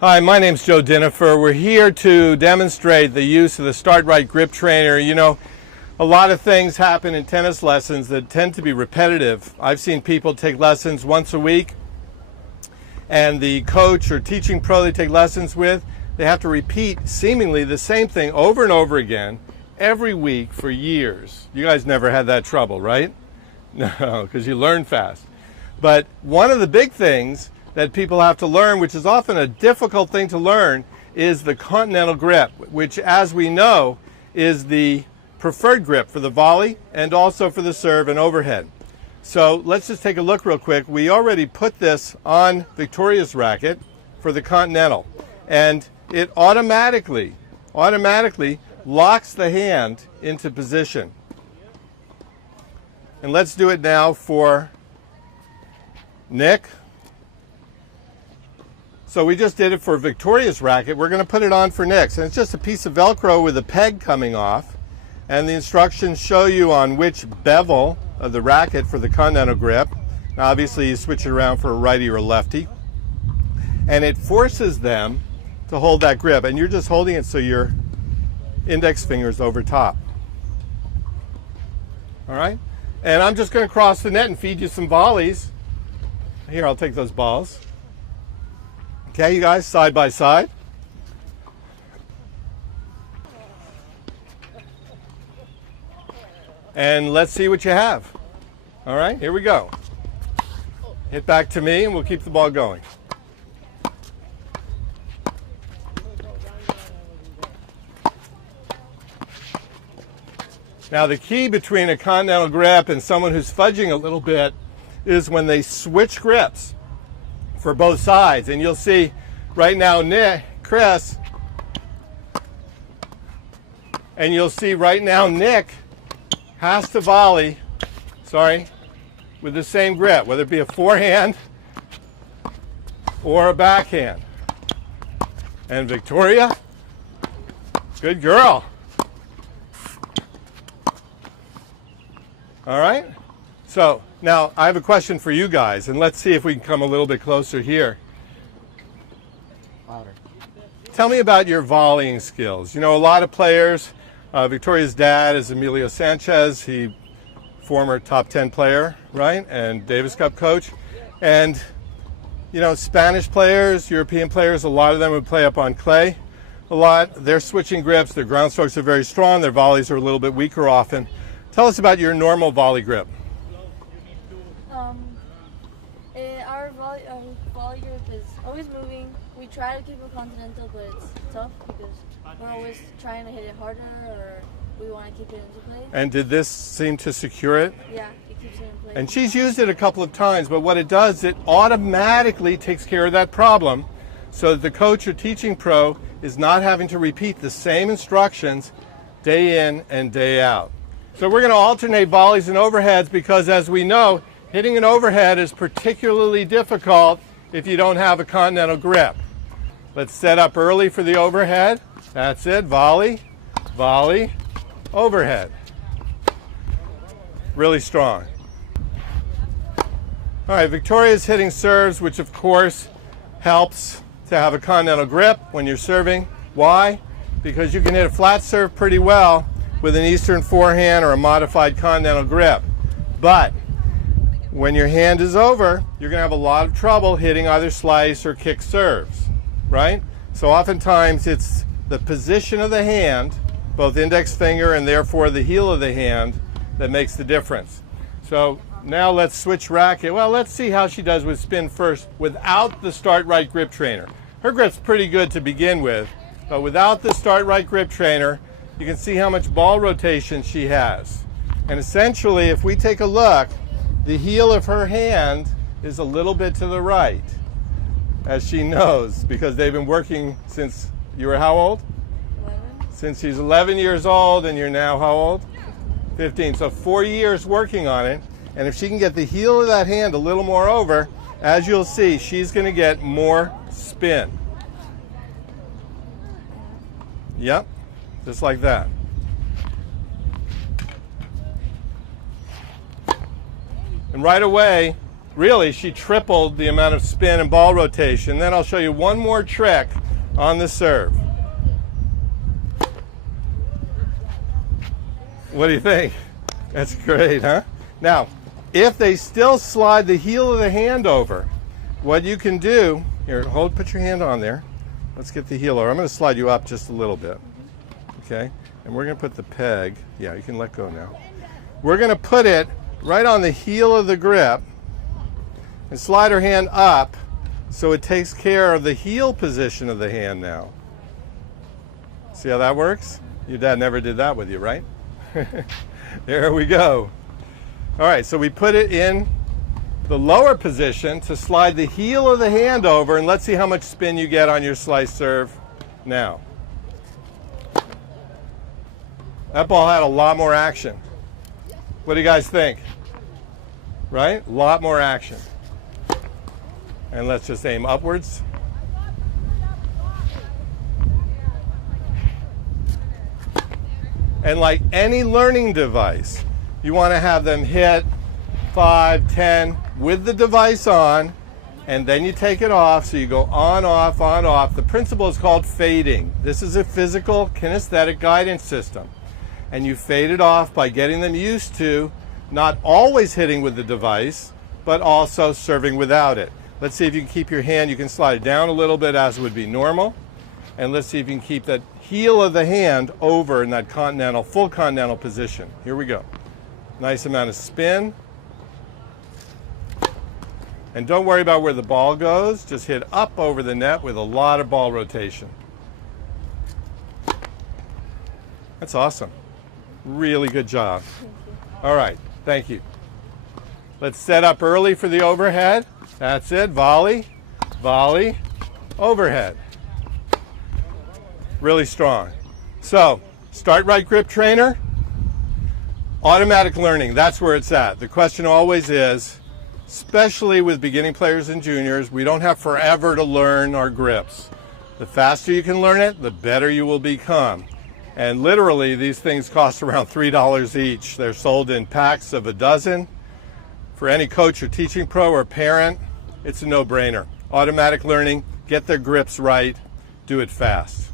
Hi, my name's Joe Dinifer. We're here to demonstrate the use of the Start Rite Grip Trainer. You know, a lot of things happen in tennis lessons that tend to be repetitive. I've seen people take lessons once a week, and the coach or teaching pro they take lessons with, they have to repeat seemingly the same thing over and over again every week for years. You guys never had that trouble, right? No, because you learn fast. But one of the big things that people have to learn, which is often a difficult thing to learn, is the Continental grip, which, as we know, is the preferred grip for the volley and also for the serve and overhead. So let's just take a look real quick. We already put this on Victoria's racket for the Continental, and it automatically locks the hand into position. And let's do it now for Nick. So we just did it for Victoria's racket. We're going to put it on for Nick's. And it's just a piece of Velcro with a peg coming off. And the instructions show you on which bevel of the racket for the Continental grip. Now obviously you switch it around for a righty or a lefty. And it forces them to hold that grip. And you're just holding it so your index finger is over top. All right? And I'm just going to cross the net and feed you some volleys. Here, I'll take those balls. Okay, you guys, side by side. And let's see what you have. All right, here we go. Hit back to me and we'll keep the ball going. Now the key between a Continental grip and someone who's fudging a little bit is when they switch grips for both sides. And you'll see right now Chris, and you'll see right now Nick has to volley, with the same grip, whether it be a forehand or a backhand. And Victoria, good girl. All right? So now I have a question for you guys, and let's see if we can come a little bit closer here. Louder. Tell me about your volleying skills. You know, a lot of players, Victoria's dad is Emilio Sanchez, he former top 10 player, right? And Davis Cup coach. And, you know, Spanish players, European players, a lot of them would play up on clay a lot. They're switching grips, their ground strokes are very strong, their volleys are a little bit weaker often. Tell us about your normal volley grip. Our volley grip is always moving. We try to keep it Continental, but it's tough because we're always trying to hit it harder, or we want to keep it into play. And did this seem to secure it? Yeah, it keeps it in place. And she's used it a couple of times, but what it does, it automatically takes care of that problem, so that the coach or teaching pro is not having to repeat the same instructions day in and day out. So we're going to alternate volleys and overheads because, as we know, hitting an overhead is particularly difficult if you don't have a Continental grip. Let's set up early for the overhead. That's it. Volley, volley, overhead. Really strong. All right, Victoria's hitting serves, which of course helps to have a Continental grip when you're serving. Why? Because you can hit a flat serve pretty well with an Eastern forehand or a modified Continental grip. But when your hand is over, you're going to have a lot of trouble hitting either slice or kick serves, right? So oftentimes it's the position of the hand, both index finger and therefore the heel of the hand, that makes the difference. So now let's switch racket. Well, let's see how she does with spin first without the Start Rite Grip Trainer. Her grip's pretty good to begin with, but without the Start Rite Grip Trainer, you can see how much ball rotation she has. And essentially, if we take a look, the heel of her hand is a little bit to the right, as she knows, because they've been working since you were how old? 11. Since she's 11 years old, and you're now how old? 15. So 4 years working on it. And if she can get the heel of that hand a little more over, as you'll see, she's going to get more spin. Yep. Just like that. And right away, really, she tripled the amount of spin and ball rotation. Then I'll show you one more trick on the serve. What do you think? That's great, huh? Now, if they still slide the heel of the hand over, what you can do, here, put your hand on there. Let's get the heel over. I'm going to slide you up just a little bit, okay? And we're going to put the peg, yeah, you can let go now. We're going to put it right on the heel of the grip and slide her hand up so it takes care of the heel position of the hand now. See how that works? Your dad never did that with you, right? There we go. All right, so we put it in the lower position to slide the heel of the hand over, and let's see how much spin you get on your slice serve now. That ball had a lot more action. What do you guys think? Right? A lot more action. And let's just aim upwards. And like any learning device, you want to have them hit 5, 10 with the device on, and then you take it off, so you go on, off, on, off. The principle is called fading. This is a physical kinesthetic guidance system. And you fade it off by getting them used to not always hitting with the device, but also serving without it. Let's see if you can keep your hand, you can slide it down a little bit as would be normal. And let's see if you can keep that heel of the hand over in that continental, full continental position. Here we go. Nice amount of spin. And don't worry about where the ball goes, just hit up over the net with a lot of ball rotation. That's awesome. Really good job. All right, thank you. Let's set up early for the overhead. That's it, volley, volley, overhead. Really strong. So, Start Rite Grip Trainer, automatic learning, that's where it's at. The question always is, especially with beginning players and juniors, we don't have forever to learn our grips. The faster you can learn it, the better you will become. And literally, these things cost around $3 each. They're sold in packs of a dozen. For any coach or teaching pro or parent, it's a no-brainer. Automatic learning, get their grips right, do it fast.